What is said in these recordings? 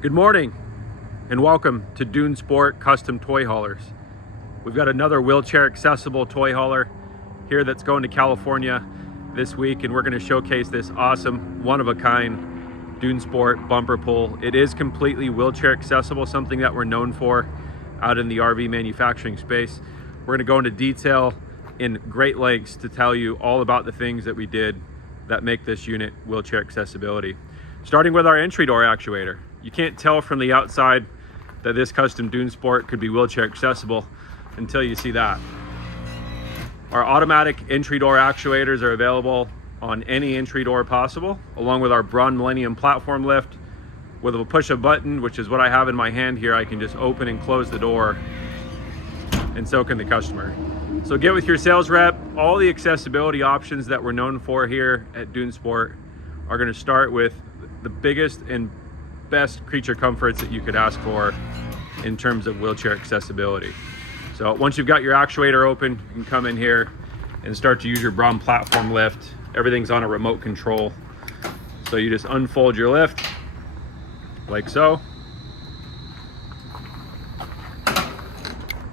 Good morning and welcome to Dune Sport Custom Toy Haulers. We've got another wheelchair accessible toy hauler here that's going to California this week, and we're going to showcase this awesome one-of-a-kind Dune Sport bumper pull. It is completely wheelchair accessible, something that we're known for out in the RV manufacturing space. We're going to go into detail in great lengths to tell you all about the things that we did that make this unit wheelchair accessibility. Starting with our entry door actuator. You can't tell from the outside that this custom Dune Sport could be wheelchair accessible until you see that. Our automatic entry door actuators are available on any entry door possible, along with our Braun Millennium platform lift. With a push of button, which is what I have in my hand here, I can just open and close the door, and so can the customer. So get with your sales rep. All the accessibility options that we're known for here at Dune Sport are going to start with the biggest and best creature comforts that you could ask for in terms of wheelchair accessibility. So once you've got your actuator open, you can come in here and start to use your Braun platform lift. Everything's on a remote control. So you just unfold your lift like so.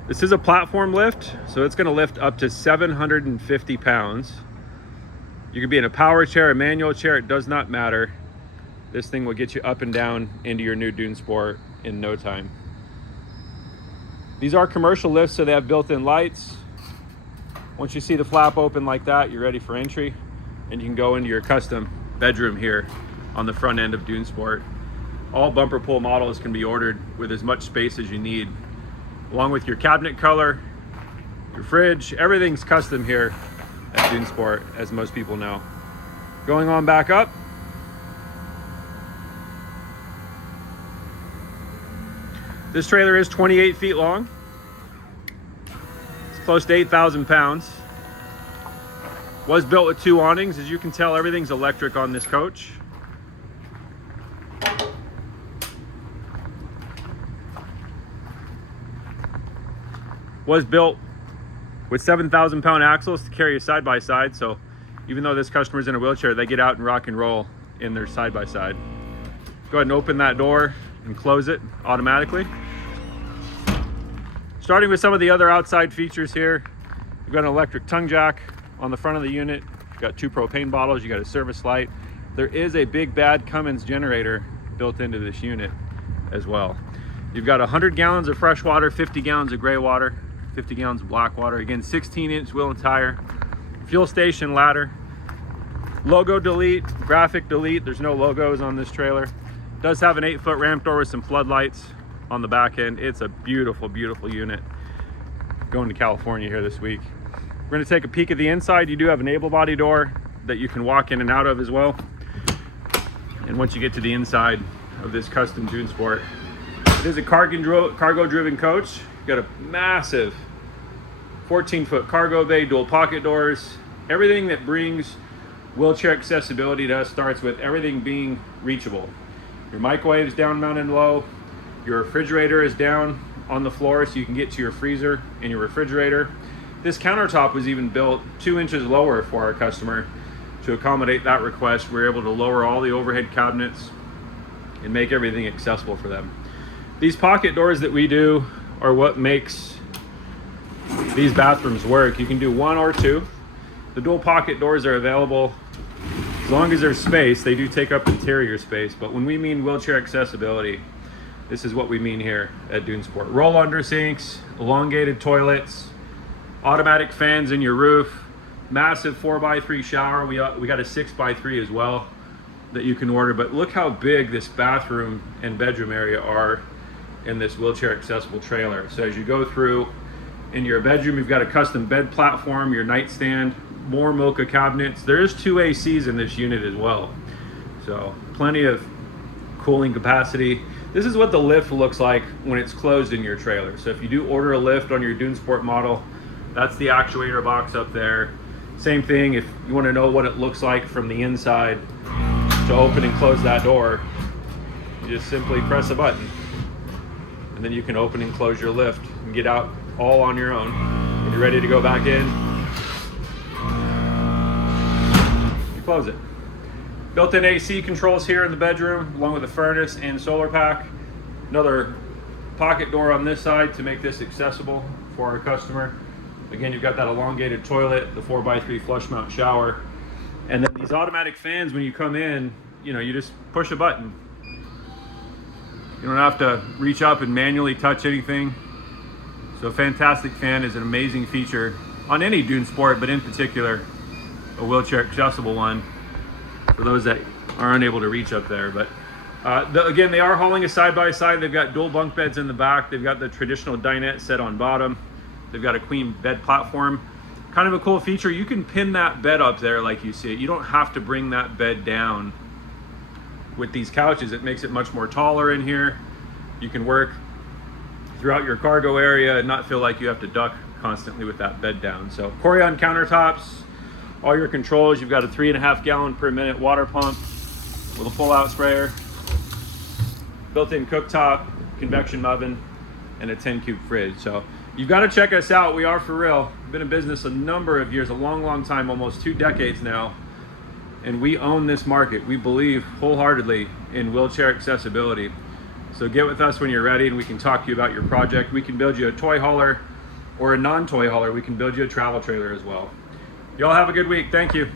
This is a platform lift, so it's going to lift up to 750 pounds. You could be in a power chair, a manual chair, it does not matter. This thing will get you up and down into your new Dune Sport in no time. These are commercial lifts, so they have built-in lights. Once you see the flap open like that, you're ready for entry, and you can go into your custom bedroom here on the front end of Dune Sport. All bumper pull models can be ordered with as much space as you need, along with your cabinet color, your fridge. Everything's custom here at Dune Sport, as most people know. Going on back up. This trailer is 28 feet long. It's close to 8,000 pounds. Was built with 2 awnings. As you can tell, everything's electric on this coach. Was built with 7,000 pound axles to carry a side by side. So even though this customer's in a wheelchair, they get out and rock and roll in their side by side. Go ahead and open that door and close it automatically. Starting with some of the other outside features here, you've got an electric tongue jack on the front of the unit. You've got 2 propane bottles, you got a service light. There is a big bad Cummins generator built into this unit as well. You've got 100 gallons of fresh water, 50 gallons of gray water, 50 gallons of black water. Again, 16-inch wheel and tire, fuel station ladder, logo delete, graphic delete. There's no logos on this trailer. Does have an 8-foot ramp door with some floodlights on the back end. It's a beautiful, beautiful unit going to California here this week. We're going to take a peek at the inside. You do have an able body door that you can walk in and out of as well. And once you get to the inside of this custom Dune Sport, it is a cargo driven coach. You've got a massive 14-foot cargo bay, dual pocket doors. Everything that brings wheelchair accessibility to us starts with everything being reachable. Your microwave's down, mounted low. Your refrigerator is down on the floor, so you can get to your freezer and your refrigerator. This countertop was even built 2 inches lower for our customer to accommodate that request. We're able to lower all the overhead cabinets and make everything accessible for them. These pocket doors that we do are what makes these bathrooms work. You can do 1 or 2. The dual pocket doors are available as long as there's space. They do take up interior space, but when we mean wheelchair accessibility, this is what we mean here at Dune Sport. Roll under sinks, elongated toilets, automatic fans in your roof, massive 4x3 shower. We got a 6x3 as well that you can order, but look how big this bathroom and bedroom area are in this wheelchair accessible trailer. So as you go through in your bedroom, you've got a custom bed platform, your nightstand, more Mocha cabinets. There is 2 ACs in this unit as well, so plenty of cooling capacity. This is what the lift looks like when it's closed in your trailer. So if you do order a lift on your Dune Sport model, that's the actuator box up there. Same thing, if you want to know what it looks like from the inside to open and close that door, you just simply press a button, and then you can open and close your lift and get out all on your own. When you're ready to go back in, you close it. Built-in AC controls here in the bedroom, along with a furnace and solar pack. Another pocket door on this side to make this accessible for our customer. Again, you've got that elongated toilet, the 4x3 flush mount shower, and then these automatic fans. When you come in, you just push a button. You don't have to reach up and manually touch anything. So a fantastic fan is an amazing feature on any Dune Sport, but in particular a wheelchair accessible one for those that are unable to reach up there. But again, they are hauling a side-by-side. They've got dual bunk beds in the back. They've got the traditional dinette set on bottom. They've got a queen bed platform. Kind of a cool feature. You can pin that bed up there like you see it. You don't have to bring that bed down. With these couches, it makes it much more taller in here. You can work throughout your cargo area and not feel like you have to duck constantly with that bed down. So Corian countertops, all your controls. You've got a 3.5 gallon per minute water pump with a pull out sprayer, built-in cooktop, convection oven, and a 10 cube fridge. So you've got to check us out. We are for real. We've been in business a number of years, a long time, almost 2 decades now. And we own this market. We believe wholeheartedly in wheelchair accessibility. So get with us when you're ready and we can talk to you about your project. We can build you a toy hauler or a non-toy hauler. We can build you a travel trailer as well. Y'all have a good week. Thank you.